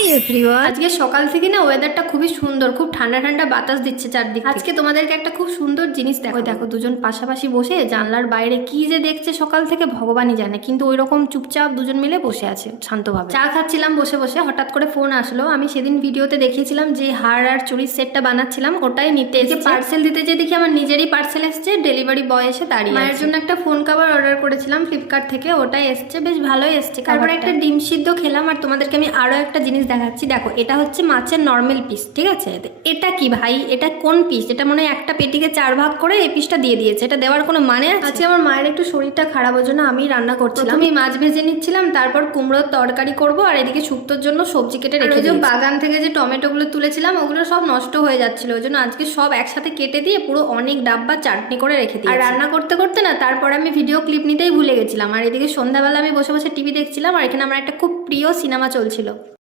Hi everyone. আজকে সকাল থেকে না ওয়েদারটা খুবই সুন্দর, খুব ঠান্ডা ঠান্ডা বাতাস দিচ্ছে চারদিকে। আজকে তোমাদেরকে একটা খুব সুন্দর জিনিস দেখো। দেখো দুজন পাশাপাশি বসে জানলার বাইরে কি যে দেখছে সকাল থেকে ভগবানই জানে, কিন্তু ওই রকম চুপচাপ দুজন মিলে বসে আছে শান্তভাবে। চা খাচ্ছিলাম বসে বসে, হঠাৎ করে ফোন আসলো। আমি সেদিন ভিডিওতে দেখিয়েছিলাম যে হার আর চুরির সেটটা বানাচ্ছিলাম, ওটাই নিতে এসে পার্সেল দিতে যে দেখি আমার নিজেরই পার্সেল এসছে। ডেলিভারি বয় এসে দাঁড়িয়ে। মায়ের জন্য একটা ফোন কভার অর্ডার করেছিলাম ফ্লিপকার্ট থেকে, ওটাই এসছে, বেশ ভালোই এসছে। তারপরে একটা ডিম সিদ্ধ খেলাম। আর তোমাদেরকে আমি আরো একটা জিনিস দেখাচ্ছি, দেখো এটা হচ্ছে মাছের নর্মাল পিস, ঠিক আছে? এটা কি ভাই, এটা কোন পিস? এটা মনে হয় একটা পেটিকে 4 ভাগ করে এই পিসটা দিয়ে দিয়েছে, এটা দেওয়ার কোনো মানে আছে? আজকে আমার মায়ের একটু শরীরটা খারাপ, ওর জন্য আমি রান্না করছিলাম। আমি মাছ ভেজে নিচ্ছিলাম, তারপর কুমড়োর তরকারি করব, আর এদিকে শুক্তোর জন্য সবজি কেটে রেখে দিয়েছি। বাগান থেকে যে টমেটোগুলো তুলেছিলাম ওগুলো সব নষ্ট হয়ে যাচ্ছিল, ওই জন্য আজকে সব একসাথে কেটে দিয়ে পুরো অনেক ডাব্বা চাটনি করে রেখে দিই। আর রান্না করতে করতে না তারপরে আমি ভিডিও ক্লিপ নিতেই ভুলে গেছিলাম। আর এদিকে সন্ধ্যাবেলা আমি বসে বসে টিভি দেখছিলাম, আর এখানে আমার একটা খুব প্রিয় সিনেমা চলছিল।